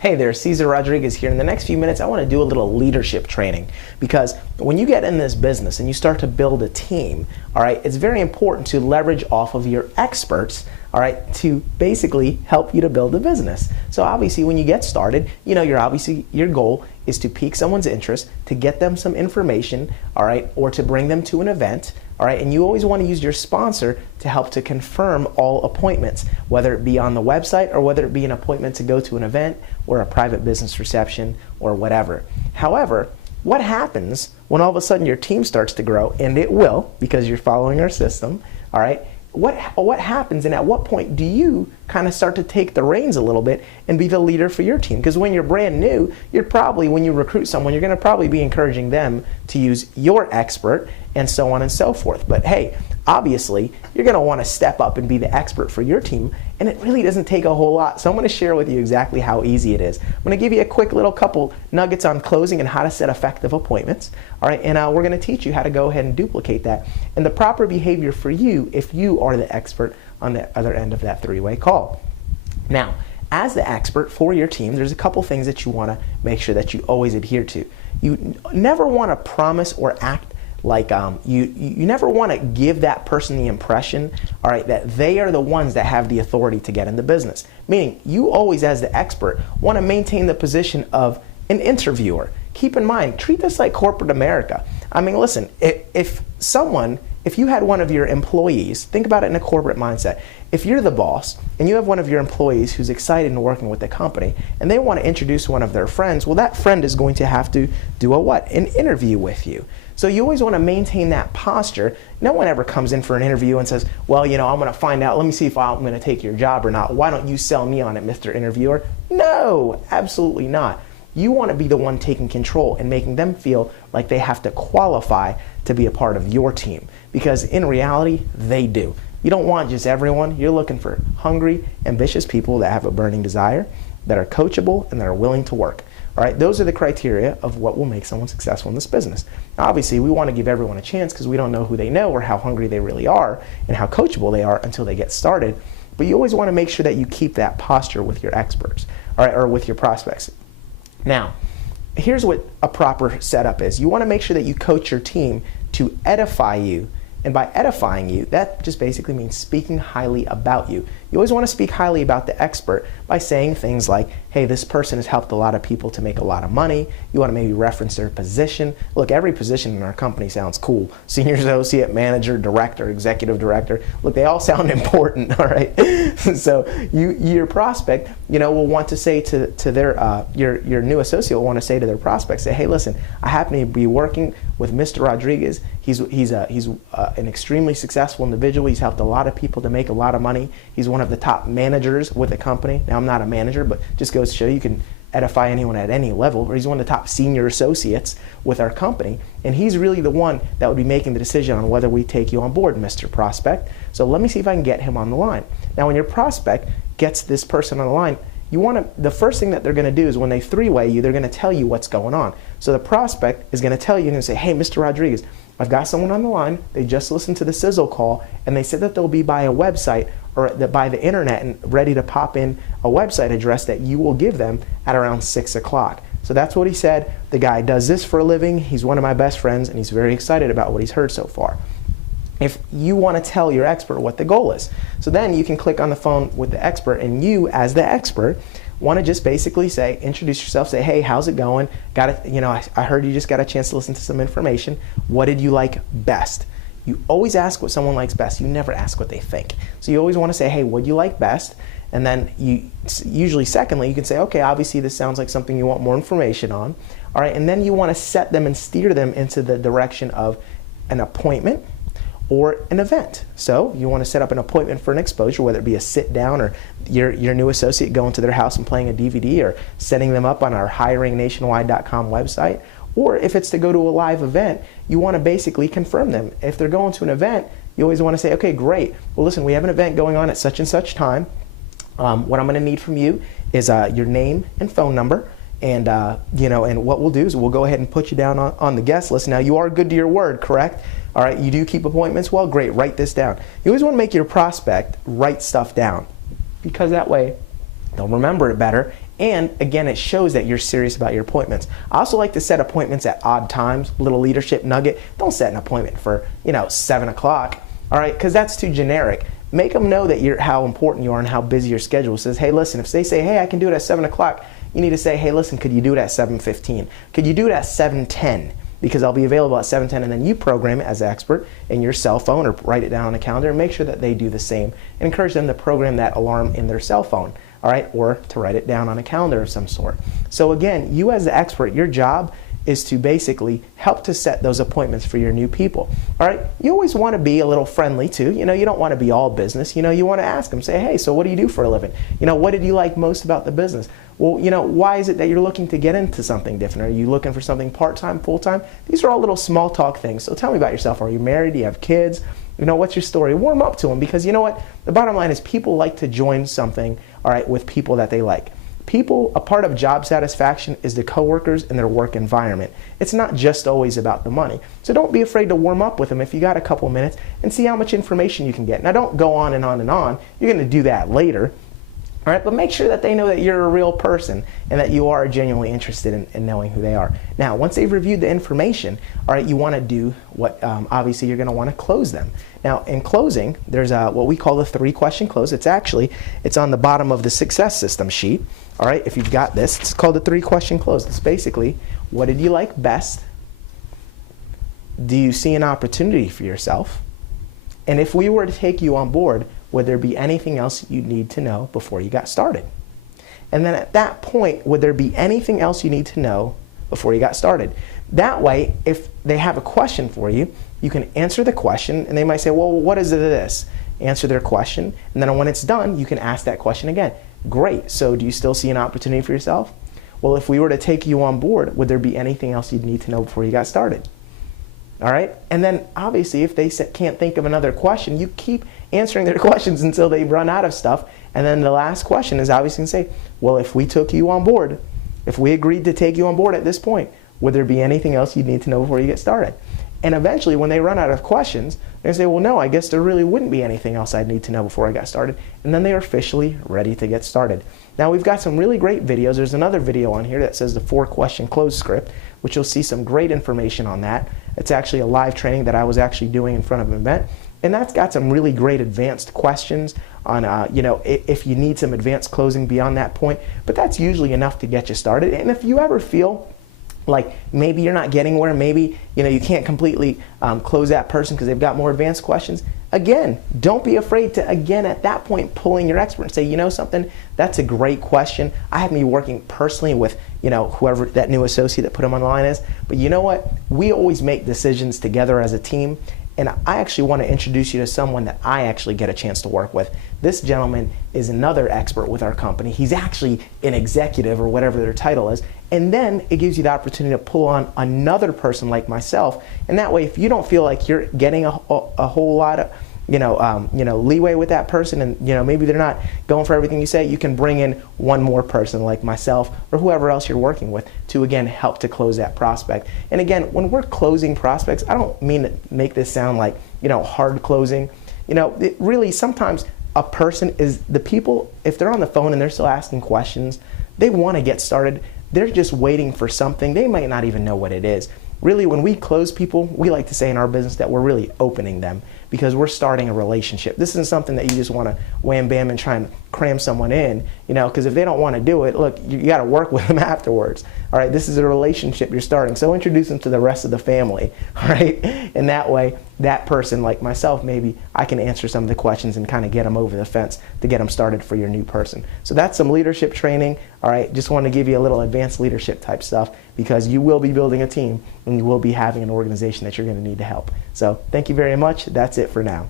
Hey there, Cesar Rodriguez here. In the next few minutes, I want to do a little leadership training because when you get in this business and you start to build a team, all right, it's very important to leverage off of your experts, all right, to basically help you to build a business. So obviously when you get started, your goal is to pique someone's interest, to get them some information, all right, or to bring them to an event. All right, and you always want to use your sponsor to help to confirm all appointments, whether it be on the website or whether it be an appointment to go to an event or a private business reception or whatever. However, what happens when all of a sudden your team starts to grow, and it will because you're following our system, all right? What happens, and at what point do you kind of start to take the reins a little bit and be the leader for your team? Because when you're brand new, when you recruit someone, you're going to probably be encouraging them to use your expert and so on and so forth. But hey, obviously, you're going to want to step up and be the expert for your team, and it really doesn't take a whole lot. So I'm going to share with you exactly how easy it is. I'm going to give you a quick little couple nuggets on closing and how to set effective appointments. All right, and we're going to teach you how to go ahead and duplicate that and the proper behavior for you if you are the expert on the other end of that three-way call. Now, as the expert for your team, there's a couple things that you want to make sure that you always adhere to. You never want to promise or act like you never want to give that person the impression, all right, that they are the ones that have the authority to get in the business. Meaning, you always, as the expert, want to maintain the position of an interviewer. Keep in mind, treat this like corporate America. I mean, listen, if you had one of your employees, think about it in a corporate mindset. If you're the boss and you have one of your employees who's excited and working with the company and they want to introduce one of their friends, well, that friend is going to have to do an interview with you. So you always want to maintain that posture. No one ever comes in for an interview and says, well, I'm going to find out, let me see if I'm going to take your job or not. Why don't you sell me on it, Mr. Interviewer? No, absolutely not. You want to be the one taking control and making them feel like they have to qualify to be a part of your team, because in reality, they do. You don't want just everyone. You're looking for hungry, ambitious people that have a burning desire, that are coachable, and that are willing to work. All right, those are the criteria of what will make someone successful in this business. Now, obviously, we want to give everyone a chance because we don't know who they know or how hungry they really are and how coachable they are until they get started. But you always want to make sure that you keep that posture with your experts, all right, or with your prospects. Now, here's what a proper setup is. You want to make sure that you coach your team to edify you. And by edifying you, that just basically means speaking highly about you. You always want to speak highly about the expert by saying things like, hey, this person has helped a lot of people to make a lot of money. You want to maybe reference their position. Look, every position in our company sounds cool. Senior associate, manager, director, executive director. Look, they all sound important, all right? So your prospect, will want to say to their, your new associate will want to say to their prospect, say, hey, listen, I happen to be working with Mr. Rodriguez. He's an extremely successful individual. He's helped a lot of people to make a lot of money. He's one of the top managers with the company. Now, I'm not a manager, but just goes to show you can edify anyone at any level. Or he's one of the top senior associates with our company, and he's really the one that would be making the decision on whether we take you on board, Mr. Prospect. So let me see if I can get him on the line. Now, when your prospect gets this person on the line, the first thing that they're going to do is when they three-way you, they're going to tell you what's going on. So the prospect is going to tell you and say, hey, Mr. Rodriguez, I've got someone on the line. They just listened to the sizzle call, and they said that they'll be by a website or by the internet and ready to pop in a website address that you will give them at around 6 o'clock. So that's what he said. The guy does this for a living. He's one of my best friends, and he's very excited about what he's heard so far. If you want to tell your expert what the goal is. So then you can click on the phone with the expert, and you, as the expert, want to just basically say, introduce yourself, say, hey, how's it going? I heard you just got a chance to listen to some information. What did you like best? You always ask what someone likes best. You never ask what they think. So you always want to say, hey, what do you like best? And then usually secondly, you can say, okay, obviously this sounds like something you want more information on. All right, and then you want to set them and steer them into the direction of an appointment or an event. So you want to set up an appointment for an exposure, whether it be a sit down or your new associate going to their house and playing a DVD or setting them up on our hiringnationwide.com website. Or if it's to go to a live event, you want to basically confirm them. If they're going to an event, you always want to say, okay, great. Well, listen, we have an event going on at such and such time. What I'm going to need from you is your name and phone number. And and what we'll do is we'll go ahead and put you down on the guest list. Now, you are good to your word, correct? All right, you do keep appointments? Well, great, write this down. You always want to make your prospect write stuff down, because that way they'll remember it better And again, it shows that you're serious about your appointments. I also like to set appointments at odd times. Little leadership nugget. Don't set an appointment for, 7 o'clock, all right, because that's too generic. Make them know that how important you are and how busy your schedule is. Says, hey, listen, if they say, hey, I can do it at 7 o'clock, you need to say, hey, listen, could you do it at 7:15? Could you do it at 7:10? Because I'll be available at 7:10, and then you program it as an expert in your cell phone or write it down on a calendar and make sure that they do the same. And encourage them to program that alarm in their cell phone, all right, or to write it down on a calendar of some sort. So again, you as the expert, your job is to basically help to set those appointments for your new people. All right, you always want to be a little friendly too. You don't want to be all business. You want to ask them, say, hey, so what do you do for a living? What did you like most about the business? Well, why is it that you're looking to get into something different? Are you looking for something part-time, full-time? These are all little small talk things. So tell me about yourself. Are you married? Do you have kids? What's your story? Warm up to them, because you know what? The bottom line is people like to join something, all right, with people that they like. People, a part of job satisfaction is the coworkers and their work environment. It's not just always about the money. So don't be afraid to warm up with them if you got a couple minutes and see how much information you can get. Now don't go on and on and on. You're going to do that later. All right, but make sure that they know that you're a real person and that you are genuinely interested in knowing who they are. Now, once they've reviewed the information, all right, you want to do what, obviously, you're going to want to close them. Now, in closing, there's what we call the 3-question close. It's on the bottom of the success system sheet. All right, if you've got this, it's called the 3-question close. It's basically, what did you like best? Do you see an opportunity for yourself? And if we were to take you on board, would there be anything else you need to know before you got started? And then at that point, would there be anything else you need to know before you got started? That way, if they have a question for you, you can answer the question, and they might say, well, what is this? Answer their question, and then when it's done, you can ask that question again. Great, so do you still see an opportunity for yourself? Well, if we were to take you on board, would there be anything else you'd need to know before you got started? All right, and then obviously if they can't think of another question, you keep answering their questions until they run out of stuff. And then the last question is obviously going to say, well, if we took you on board, if we agreed to take you on board at this point, would there be anything else you'd need to know before you get started? And eventually when they run out of questions, they say, well, no, I guess there really wouldn't be anything else I'd need to know before I got started. And then they are officially ready to get started. Now we've got some really great videos. There's another video on here that says the 4-question close script, which you'll see some great information on that. It's actually a live training that I was actually doing in front of an event. And that's got some really great advanced questions on, if you need some advanced closing beyond that point. But that's usually enough to get you started. And if you ever feel like maybe you're not getting where, maybe you can't completely close that person because they've got more advanced questions, again, don't be afraid to, again, at that point, pull in your expert and say, you know something, that's a great question. I haven't been working personally with, whoever that new associate that put them on the line is, but you know what? We always make decisions together as a team, and I actually want to introduce you to someone that I actually get a chance to work with. This gentleman is another expert with our company. He's actually an executive or whatever their title is, and then it gives you the opportunity to pull on another person like myself, and that way if you don't feel like you're getting a whole lot of leeway with that person, and maybe they're not going for everything you say, you can bring in one more person like myself or whoever else you're working with to again help to close that prospect. And again, when we're closing prospects, I don't mean to make this sound like hard closing. It really, sometimes a person is, the people, if they're on the phone and they're still asking questions, they want to get started. They're just waiting for something. They might not even know what it is. Really, when we close people, we like to say in our business that we're really opening them because we're starting a relationship. This isn't something that you just want to wham bam and try and cram someone in, because if they don't want to do it, look, you got to work with them afterwards. All right, this is a relationship you're starting, so introduce them to the rest of the family, all right? And that way, that person, like myself, maybe I can answer some of the questions and kind of get them over the fence to get them started for your new person. So that's some leadership training, all right? Just want to give you a little advanced leadership type stuff because you will be building a team and you will be having an organization that you're going to need to help. So thank you very much. That's it for now.